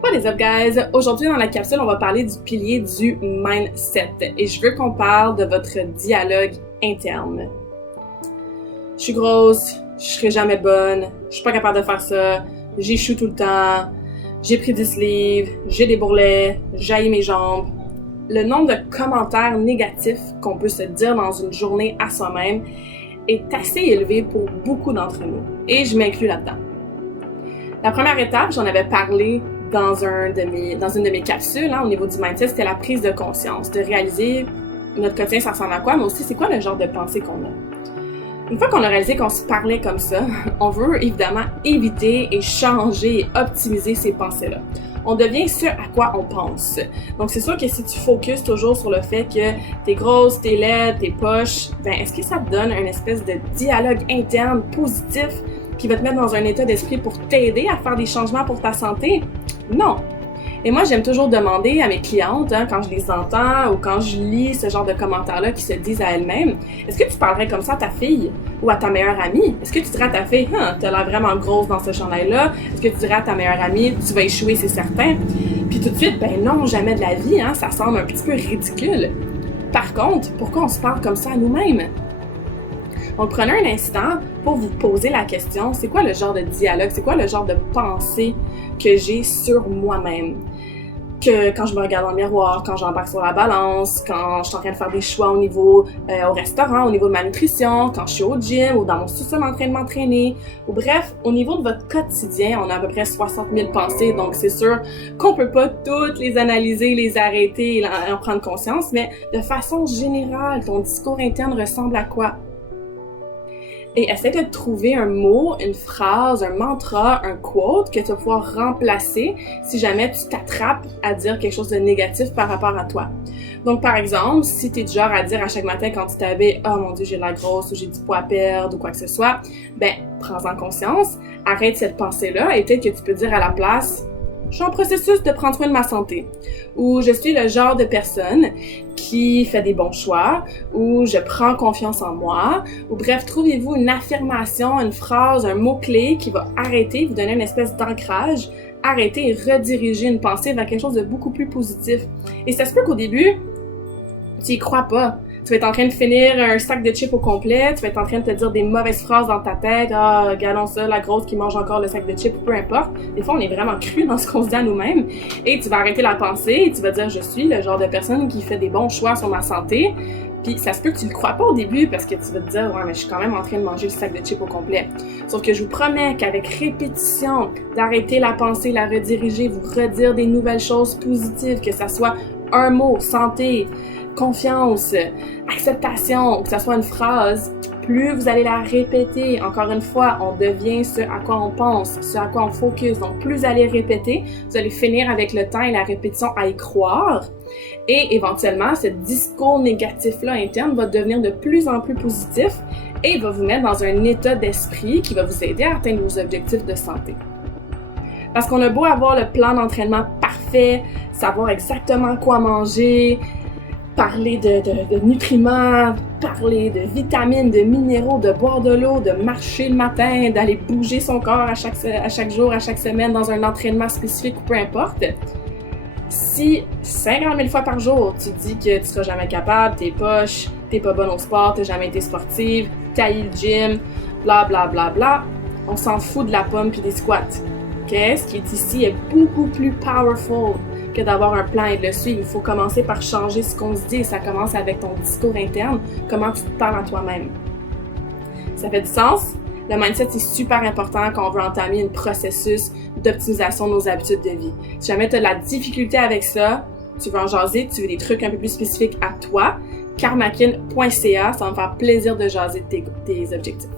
What is up, guys? Aujourd'hui, dans la capsule, on va parler du pilier du mindset et je veux qu'on parle de votre dialogue interne. Je suis grosse, je serai jamais bonne, je suis pas capable de faire ça, j'échoue tout le temps, j'ai pris 10 livres, j'ai des bourrelets, j'haïs mes jambes. Le nombre de commentaires négatifs qu'on peut se dire dans une journée à soi-même est assez élevé pour beaucoup d'entre nous et je m'inclus là-dedans. La première étape, j'en avais parlé dans une de mes capsules, au niveau du mindset, c'était la prise de conscience, de réaliser notre quotidien, ça ressemble à quoi, mais aussi c'est quoi le genre de pensée qu'on a. Une fois qu'on a réalisé qu'on se parlait comme ça, on veut évidemment éviter et changer et optimiser ces pensées-là. On devient ce à quoi on pense. Donc c'est sûr que si tu focuses toujours sur le fait que t'es grosse, t'es laide, t'es poche, est-ce que ça te donne une espèce de dialogue interne positif qui va te mettre dans un état d'esprit pour t'aider à faire des changements pour ta santé? Non! Et moi, j'aime toujours demander à mes clientes, quand je les entends ou quand je lis ce genre de commentaires-là qui se disent à elles-mêmes, est-ce que tu parlerais comme ça à ta fille ou à ta meilleure amie? Est-ce que tu dirais à ta fille, t'as l'air vraiment grosse dans ce chandail-là? Est-ce que tu dirais à ta meilleure amie, tu vas échouer, c'est certain? Puis tout de suite, non, jamais de la vie, ça semble un petit peu ridicule. Par contre, pourquoi on se parle comme ça à nous-mêmes? Donc, prenez un instant pour vous poser la question, c'est quoi le genre de dialogue, c'est quoi le genre de pensée que j'ai sur moi-même? Que quand je me regarde dans le miroir, quand j'embarque sur la balance, quand je suis en train de faire des choix au niveau au restaurant, au niveau de ma nutrition, quand je suis au gym ou dans mon sous-sol en train de m'entraîner, ou bref, au niveau de votre quotidien, on a à peu près 60 000 pensées, donc c'est sûr qu'on peut pas toutes les analyser, les arrêter et en prendre conscience, mais de façon générale, ton discours interne ressemble à quoi? Et essaie de trouver un mot, une phrase, un mantra, un quote que tu vas pouvoir remplacer si jamais tu t'attrapes à dire quelque chose de négatif par rapport à toi. Donc, par exemple, si tu es du genre à dire à chaque matin quand tu t'habilles « Oh mon Dieu, j'ai de la grosse » ou « J'ai du poids à perdre » ou quoi que ce soit, prends-en conscience, arrête cette pensée-là et peut-être que tu peux dire à la place « Je suis en processus de prendre soin de ma santé » ou « Je suis le genre de personne qui fait des bons choix » ou « Je prends confiance en moi » ou bref, trouvez-vous une affirmation, une phrase, un mot-clé qui va arrêter, vous donner une espèce d'ancrage, arrêter et rediriger une pensée vers quelque chose de beaucoup plus positif. Et ça se peut qu'au début, tu y crois pas. Tu vas être en train de finir un sac de chips au complet, tu vas être en train de te dire des mauvaises phrases dans ta tête, « Ah, regardons ça, la grosse qui mange encore le sac de chips » ou peu importe. Des fois, on est vraiment cru dans ce qu'on se dit à nous-mêmes. Et tu vas arrêter la pensée et tu vas dire « Je suis le genre de personne qui fait des bons choix sur ma santé ». Puis ça se peut que tu le crois pas au début parce que tu vas te dire « Ouais, mais je suis quand même en train de manger le sac de chips au complet ». Sauf que je vous promets qu'avec répétition, d'arrêter la pensée, la rediriger, vous redire des nouvelles choses positives, que ça soit un mot, santé, confiance, acceptation, ou que ça soit une phrase, plus vous allez la répéter, encore une fois, on devient ce à quoi on pense, ce à quoi on focus. Donc, plus vous allez répéter, vous allez finir avec le temps et la répétition à y croire. Et éventuellement, ce discours négatif-là interne va devenir de plus en plus positif et va vous mettre dans un état d'esprit qui va vous aider à atteindre vos objectifs de santé. Parce qu'on a beau avoir le plan d'entraînement parfait, savoir exactement quoi manger, parler de nutriments, parler de vitamines, de minéraux, de boire de l'eau, de marcher le matin, d'aller bouger son corps à chaque jour, à chaque semaine dans un entraînement spécifique ou peu importe. Si 50 000 fois par jour, tu dis que tu seras jamais capable, t'es poche, t'es pas bonne au sport, t'as jamais été sportive, t'haïs le gym, bla bla bla bla, on s'en fout de la pomme puis des squats. Okay? Ce qui est ici est beaucoup plus powerful que d'avoir un plan et de le suivre. Il faut commencer par changer ce qu'on se dit et ça commence avec ton discours interne, comment tu te parles à toi-même. Ça fait du sens? Le mindset, c'est super important quand on veut entamer un processus d'optimisation de nos habitudes de vie. Si jamais tu as de la difficulté avec ça, tu veux en jaser, tu veux des trucs un peu plus spécifiques à toi, karmakin.ca, ça va me faire plaisir de jaser tes objectifs.